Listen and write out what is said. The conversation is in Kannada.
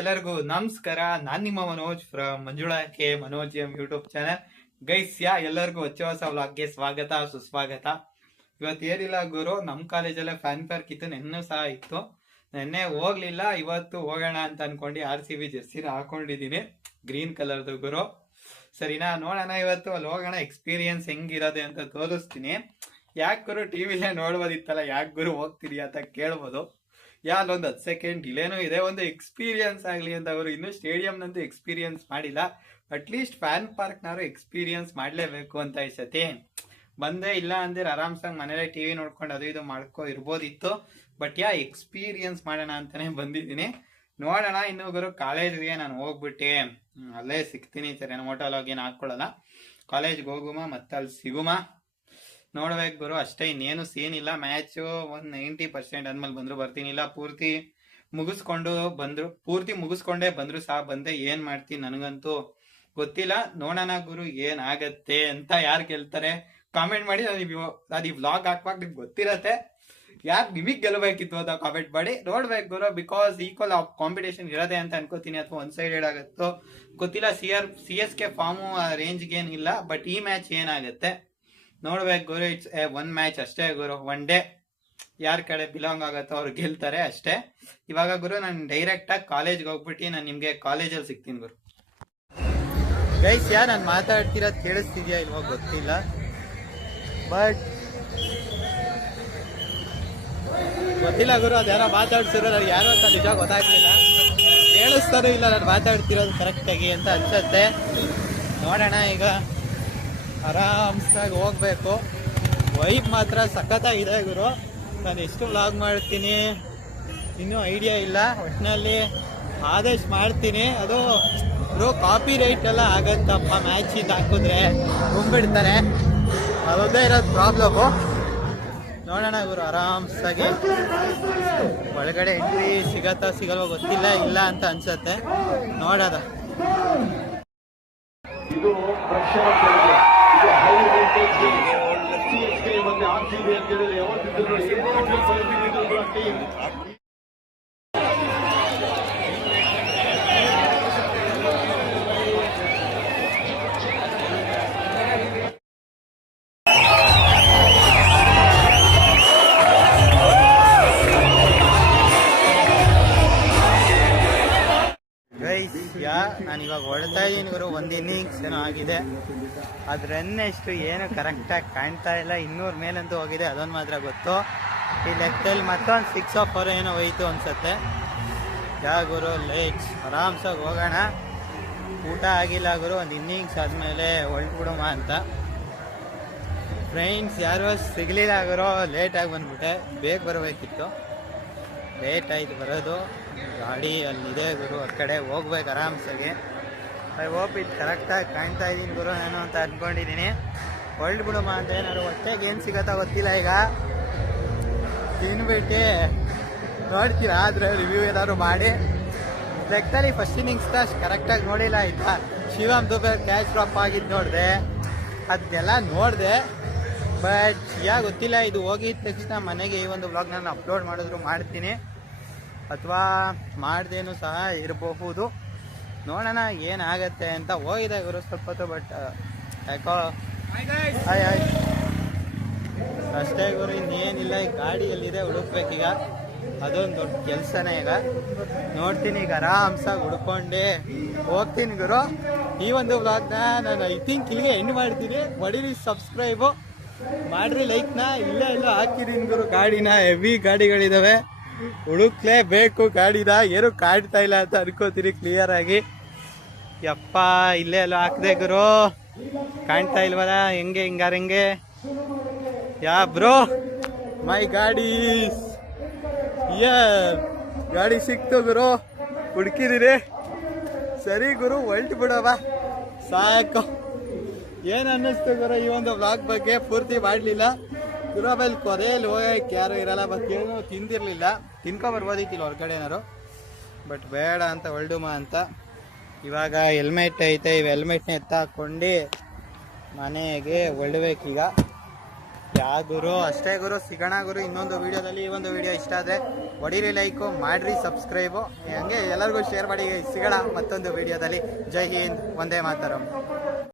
ಎಲ್ಲರಿಗೂ ನಮಸ್ಕಾರ. ನಾನ್ ನಿಮ್ಮ Manoj from Manjula K Manoj M YouTube channel. Guys ಎಲ್ಲರಿಗೂ ಹೊಸ ವ್ಲಾಗ್ಗೆ ಸ್ವಾಗತ ಸುಸ್ವಾಗತ. ಇವತ್ತು ಏನಿಲ್ಲ ಗುರು, ನಮ್ ಕಾಲೇಜಲ್ಲೇ ಫ್ಯಾನ್ ಪಾರ್ಕ್ ಇತ್ತು, ನೆನ್ನೆ ಸಹ ಇತ್ತು. ನೆನ್ನೆ ಹೋಗ್ಲಿಲ್ಲ, ಇವತ್ತು ಹೋಗೋಣ ಅಂತ ಅನ್ಕೊಂಡು RCB ಜೆರ್ಸಿನ ಹಾಕೊಂಡಿದೀನಿ, ಗ್ರೀನ್ ಕಲರ್ದು ಗುರು. ಸರಿನಾ, ನೋಡೋಣ ಇವತ್ತು ಅಲ್ಲಿ ಹೋಗೋಣ, ಎಕ್ಸ್ಪೀರಿಯನ್ಸ್ ಹೆಂಗಿರೋದೆ ಅಂತ ತೋರಿಸ್ತೀನಿ. ಯಾಕೆ ಗುರು ಟಿವಿಲೇ ನೋಡ್ಬೋದಿತ್ತಲ್ಲ, ಯಾಕೆ ಗುರು ಹೋಗ್ತೀರಿ ಅಂತ ಕೇಳ್ಬೋದು. ಅಲ್ಲೊಂದು 10 ಸೆಕೆಂಡ್ ಡಿಲೇನೂ ಇದೆ, ಒಂದು ಎಕ್ಸ್ಪೀರಿಯನ್ಸ್ ಆಗಲಿ ಅಂತ. ಅವರು ಇನ್ನೂ ಸ್ಟೇಡಿಯಂನಂತೂ ಎಕ್ಸ್ಪೀರಿಯನ್ಸ್ ಮಾಡಿಲ್ಲ, ಅಟ್ಲೀಸ್ಟ್ ಫ್ಯಾನ್ ಪಾರ್ಕ್ನಾರು ಎಕ್ಸ್ಪೀರಿಯನ್ಸ್ ಮಾಡಲೇಬೇಕು ಅಂತ ಈ ಸತಿ ಬಂದೆ. ಇಲ್ಲ ಅಂದ್ರೆ ಆರಾಮ್ಸಾಗಿ ಮನೇಲೆ ಟಿವಿ ನೋಡ್ಕೊಂಡು ಅದು ಇದು ಮಾಡ್ಕೊ ಇರ್ಬೋದಿತ್ತು. ಬಟ್ ಎಕ್ಸ್ಪೀರಿಯನ್ಸ್ ಮಾಡೋಣ ಅಂತಾನೆ ಬಂದಿದ್ದೀನಿ. ನೋಡೋಣ. ಇನ್ನು ಗುರು ಕಾಲೇಜ್ಗೆ ನಾನು ಹೋಗ್ಬಿಟ್ಟೆ ಅಲ್ಲೇ ಸಿಗ್ತೀನಿ. ಸರಿ, ನಾನು ಹೋಟೆಲ್ ಹೋಗಿ ಏನು ಹಾಕೊಳ್ಳಲ್ಲ, ಕಾಲೇಜ್ಗೆ ಹೋಗುಮ ಮತ್ತೆ ಅಲ್ಲಿ ಸಿಗುಮ. ನೋಡ್ಬೇಕು ಗುರು, ಅಷ್ಟೇ, ಇನ್ನೇನು ಸೀನ್ ಇಲ್ಲ. ಮ್ಯಾಚು ಒಂದು 90% ಅಂದ್ಮೇಲೆ ಬಂದ್ರು ಬರ್ತೀನಿ, ಇಲ್ಲ ಪೂರ್ತಿ ಮುಗಿಸ್ಕೊಂಡೇ ಬಂದ್ರು ಸಹ ಬಂದೆ. ಏನ್ ಮಾಡ್ತೀನಿ ನನಗಂತೂ ಗೊತ್ತಿಲ್ಲ. ನೋಡೋಣ ಗುರು ಏನಾಗತ್ತೆ ಅಂತ. ಯಾರು ಗೆಲ್ತಾರೆ ಕಾಮೆಂಟ್ ಮಾಡಿ. ಅದು ಈ ವ್ಲಾಗ್ ಹಾಕುವಾಗ ನಿಮ್ಗೆ ಗೊತ್ತಿರತ್ತೆ ಯಾರು ನಿಮಗ್ ಗೆಲ್ಲಬೇಕಿತ್ತು ಅಂತ ಕಾಮೆಂಟ್ ಮಾಡಿ. ನೋಡ್ಬೇಕು ಗುರು, ಬಿಕಾಸ್ ಈಕ್ವಲ್ ಕಾಂಪಿಟೇಷನ್ ಇರೋದೆ ಅಂತ ಅನ್ಕೋತೀನಿ, ಅಥವಾ ಒನ್ ಸೈಡೆಡ್ ಆಗುತ್ತೋ ಗೊತ್ತಿಲ್ಲ. CSK ಫಾರ್ಮು ಆ ರೇಂಜ್ಗೆ ಏನಿಲ್ಲ, ಬಟ್ ಈ ಮ್ಯಾಚ್ ಏನಾಗುತ್ತೆ ನೋಡ್ಬೇಕು ಗುರು. ಇಟ್ಸ್ ಒನ್ ಮ್ಯಾಚ್ ಅಷ್ಟೇ ಗುರು, ಒನ್ ಡೇ. ಯಾರ ಕಡೆ ಬಿಲಾಂಗ್ ಆಗತ್ತೋ ಅವ್ರು ಗೆಲ್ತಾರೆ ಅಷ್ಟೇ. ಇವಾಗ ಗುರು ನಾನು ಡೈರೆಕ್ಟ್ ಆಗಿ ಕಾಲೇಜ್ಗೆ ಹೋಗ್ಬಿಟ್ಟು ನಾನು ನಿಮ್ಗೆ ಕಾಲೇಜಲ್ಲಿ ಸಿಗ್ತೀನಿ ಗುರು. ಗೈಸ್ ನಾನು ಮಾತಾಡ್ತಿರೋದು ಕೇಳಿಸ್ತಿದ್ಯಾ ಇಲ್ವೋ ಗೊತ್ತಿಲ್ಲ, ಬಟ್ ಗೊತ್ತಿಲ್ಲ ಗುರು. ಅದೇನೋ ಮಾತಾಡ್ತಿರೋ ನನಗೆ ಯಾರು ಅಂತ ನಿಜ ಗೊತ್ತಾಗ್ಲಿಲ್ಲ, ಕೇಳಿಸ್ತಾನೂ ಇಲ್ಲ ನಾನು ಮಾತಾಡ್ತಿರೋದು ಕರೆಕ್ಟಾಗಿ ಅಂತ ಅನ್ಸತ್ತೆ. ನೋಡೋಣ, ಈಗ ಆರಾಮ್ಸಾಗಿ ಹೋಗ್ಬೇಕು. ವೈಬ್ ಮಾತ್ರ ಸಖತ್ತಾಗಿದೆ ಗುರು. ನಾನು ಎಷ್ಟು ವ್ಲಾಗ್ ಮಾಡ್ತೀನಿ ಇನ್ನೂ ಐಡಿಯಾ ಇಲ್ಲ, ಒಟ್ಟಿನಲ್ಲಿ ಆದೇಶ ಮಾಡ್ತೀನಿ. ಅದು ಗುರು ಕಾಪಿ ರೈಟ್ ಎಲ್ಲ ಆಗತ್ತಪ್ಪ, ಮ್ಯಾಚಿಂದ ಹಾಕಿದ್ರೆ ತುಂಬಿಡ್ತಾರೆ, ಅದೊಂದೇ ಇರೋದು ಪ್ರಾಬ್ಲಮ್ಮು. ನೋಡೋಣ ಗುರು, ಆರಾಮ್ಸಾಗಿ ಒಳಗಡೆ ಎಂಟ್ರಿ ಸಿಗತ್ತಾ ಸಿಗಲ್ವ ಗೊತ್ತಿಲ್ಲ, ಇಲ್ಲ ಅಂತ ಅನ್ಸತ್ತೆ. ನೋಡೋದ ಇದು CSK ಮತ್ತೆ RCB ಅಂತ ಹೇಳಿದ್ರೆ ಯಾವತ್ತಿದ್ರು ನಾನು ಇವಾಗ ಹೊಡ್ತಾ ಇದ್ದೀನಿ ಗುರು. ಒಂದು ಇನ್ನಿಂಗ್ಸ್ ಏನೋ ಆಗಿದೆ, ಅದು ರನ್ ಎಷ್ಟು ಏನು ಕರೆಕ್ಟಾಗಿ ಕಾಣ್ತಾ ಇಲ್ಲ. 200 ಮೇಲಂತೂ ಹೋಗಿದೆ, ಅದೊಂದು ಮಾತ್ರ ಗೊತ್ತು. ಈ ಲೆಕ್ಕದಲ್ಲಿ ಮತ್ತೊಂದು 6 ಆಫ್ ಏನೋ ಹೋಯ್ತು ಅನ್ಸತ್ತೆ. ಗುರು ಲೇಟ್ಸ್, ಆರಾಮ್ಸಾಗಿ ಹೋಗೋಣ. ಊಟ ಆಗಿಲ್ಲ ಗುರು, ಒಂದು ಇನ್ನಿಂಗ್ಸ್ ಆದಮೇಲೆ ಹೊರಟ್ಬಿಡುಮ ಅಂತ. ಫ್ರೆಂಡ್ಸ್ ಯಾರು ಸಿಗಲಿಲ್ಲ ಗುರು, ಲೇಟಾಗಿ ಬಂದ್ಬಿಟ್ಟೆ. ಬೇಗ ಬರಬೇಕಿತ್ತು, ಲೇಟ್ ಆಯ್ತು ಬರೋದು. ಗಾಡಿ ಅಲ್ಲಿದೆ ಗುರು, ಆ ಕಡೆ ಹೋಗ್ಬೇಕು ಆರಾಮ್ಸಾಗಿ. ಐ ಹೋಪ್ ಇದು ಕರೆಕ್ಟಾಗಿ ಕಾಣ್ತಾ ಇದ್ದೀನಿ ಗುರು ನಾನು ಅಂತ ಅಂದ್ಕೊಂಡಿದ್ದೀನಿ. ಹೊರಡ್ಬಿಡುಮ ಅಂತ. ಏನಾದ್ರು ಹೊಟ್ಟೆಗೆ ಏನು ಸಿಗತ್ತಾ ಗೊತ್ತಿಲ್ಲ. ಈಗ ತಿನ್ಬಿಟ್ಟು ನೋಡ್ತೀರಾ, ಆದರೆ ರಿವ್ಯೂ ಏನಾದ್ರು ಮಾಡಿ. ಲೆಕ್ಕದಲ್ಲಿ ಫಸ್ಟ್ ಇನ್ನಿಂಗ್ಸ್ ಅಷ್ಟು ಕರೆಕ್ಟಾಗಿ ನೋಡಿಲ್ಲ ಆಯ್ತಾ. ಶಿವಮ್ ದುಬೆ ಕ್ಯಾಚ್ ಡ್ರಾಪ್ ಆಗಿದ್ದು ನೋಡಿದೆ, ಅದನ್ನೆಲ್ಲ ನೋಡಿದೆ. ಬಟ್ ಗೊತ್ತಿಲ್ಲ, ಇದು ಹೋಗಿದ ತಕ್ಷಣ ಮನೆಗೆ ಈ ಒಂದು ವ್ಲಾಗ್ ನಾನು ಅಪ್ಲೋಡ್ ಮಾಡಿದ್ರು ಮಾಡ್ತೀನಿ, ಅಥವಾ ಮಾಡ್ದೇನು ಸಹ ಇರಬಹುದು. ನೋಡೋಣ ಏನಾಗತ್ತೆ ಅಂತ. ಹೋಗಿದೆ ಗುರು ಸ್ವಲ್ಪ ಹೊತ್ತು, ಬಟ್ ಯಾಕೋ ಅಷ್ಟೇ ಗುರು, ಇನ್ನೇನಿಲ್ಲ. ಈ ಗಾಡಿಯಲ್ಲಿದೆ, ಹುಡುಕ್ಬೇಕೀಗ, ಅದೊಂದು ದೊಡ್ಡ ಕೆಲಸನೇ. ಈಗ ನೋಡ್ತೀನಿ, ಈಗ ಆರಾಮ್ಸಾಗಿ ಹುಡ್ಕೊಂಡೆ ಹೋಗ್ತೀನಿ ಗುರು. ಈ ಒಂದು ವ್ಲಾಗ್ನ ನಾನು ಐ ಥಿಂಕ್ ಇಲ್ಲಿಗೆ ಎಂಡ್ ಮಾಡ್ತೀನಿ. ಹೊಡೀರಿ ಸಬ್ಸ್ಕ್ರೈಬು ಮಾಡ್ರಿ, ಲೈಕ್ನ ಇಲ್ಲೇ ಎಲ್ಲೋ ಹಾಕಿದ್ದೀನಿ ಗುರು. ಗಾಡಿನ ಹೆವಿ ಗಾಡಿಗಳಿದಾವೆ, ಹುಡುಕ್ಲೇಬೇಕು ಗಾಡಿನ. ಏನು ಕಾಡ್ತಾ ಇಲ್ಲ ಅಂತ ಅನ್ಕೋತೀರಿ ಕ್ಲಿಯರ್ ಆಗಿ. ಯಪ್ಪ, ಇಲ್ಲೇ ಎಲ್ಲ ಹಾಕ್ದೆ ಗುರು, ಕಾಣ್ತಾ ಇಲ್ವಲ್ಲ. ಹೆಂಗೆ ಬ್ರೋ, ಮೈ ಗಾಡಿ ಗಾಡಿ ಸಿಕ್ತು ಗುರು, ಹುಡುಕಿದಿರಿ. ಸರಿ ಗುರು, ಹೊಲ್ಟ್ ಬಿಡವ ಸಾಕು. ಏನು ಅನ್ನಿಸ್ತು ಗುರು ಈ ಒಂದು ವ್ಲಾಗ್ ಬಗ್ಗೆ? ಪೂರ್ತಿ ಮಾಡಲಿಲ್ಲ ಗುರು. ಆಮೇಲೆ ಕೊನೆಯಲ್ಲಿ ಹೋಗಕ್ಕೆ ಯಾರು ಇರಲ್ಲ, ಮತ್ತೆ ಏನು ತಿಂದಿರಲಿಲ್ಲ. ತಿನ್ಕೊಬರ್ಬೋದಿತ್ತಿಲ್ಲ ಹೊರಗಡೆ ಏನಾರು, ಬಟ್ ಬೇಡ ಅಂತ ಹೊರಡುಮ ಅಂತ. ಇವಾಗ ಹೆಲ್ಮೆಟ್ ಐತೆ, ಇವು ಹೆಲ್ಮೆಟ್ನ ಎತ್ತಾಕೊಂಡು ಮನೆಗೆ ಹೊರಡ್ಬೇಕೀಗ. ಯಾ ಗುರು ಅಷ್ಟೇ ಗುರು, ಸಿಗೋಣ ಗುರು ಇನ್ನೊಂದು ವಿಡಿಯೋದಲ್ಲಿ. ಈ ಒಂದು ವಿಡಿಯೋ ಇಷ್ಟ ಆದರೆ ಹೊಡೀರಿ ಲೈಕು, ಮಾಡಿರಿ ಸಬ್ಸ್ಕ್ರೈಬು, ಹಂಗೆ ಎಲ್ಲರಿಗೂ ಶೇರ್ ಮಾಡಿ. ಸಿಗೋಣ ಮತ್ತೊಂದು ವಿಡಿಯೋದಲ್ಲಿ. ಜೈ ಹಿಂದ್, ವಂದೇ ಮಾತರಂ.